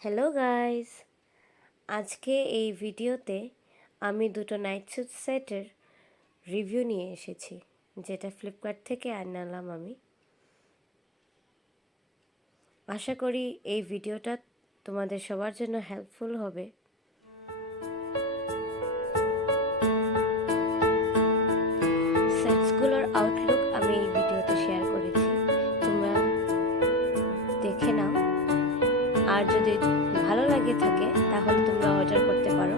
Hello guys, আজকে এই ভিডিওতে আমি দুটো নাইট স্যুট সেটের রিভিউ নিয়ে এসেছি, যেটা ফ্লিপকার্ট থেকে আনলাম আমি। আশা করি এই ভিডিওটা তোমাদের সবার জন্য হেল্পফুল হবে। সেটসগুলোর আউটলুক আমি এই ভিডিওতে শেয়ার করেছি, তোমরা দেখে নাও। আর যদি ভালো লাগে থাকে তাহলে তোমরা অর্ডার করতে পারো।